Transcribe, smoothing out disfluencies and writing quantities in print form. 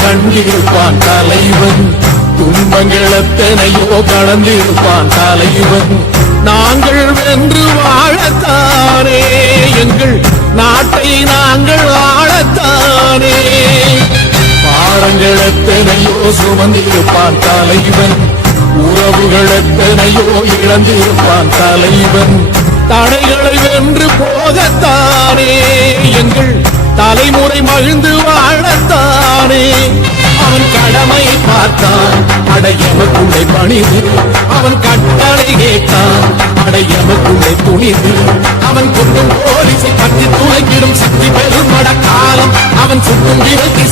கண்டிருப்பான் தலைவன், துன்பங்கள் எத்தனையோ கடந்திருப்பான் தலைவன். நாங்கள் வென்று வாழத்தானே, எங்கள் நாட்டை நாங்கள் ஆளத்தானே. பாடங்கள் எத்தனையோ சுமந்திருப்பான் தலைவன், உறவுகள் எத்தனையோ இழந்திருப்பான் தலைவன். தடைகளை வென்று போகத்தானே, எங்கள் தலைமுறை மகிழ்ந்து வாழத்தானே. அவன் கடமை பார்த்தான், அடையவக்குள்ளே பணிந்து அவன் கட்டளை கேட்டான், அடையவக்குள்ளே துணிந்து அவன் கொண்டும் போலீசை பற்றி துளைக்கிடும் சக்தி பெரும் மடக்காலம். அவன் சுட்டும் விரத்தி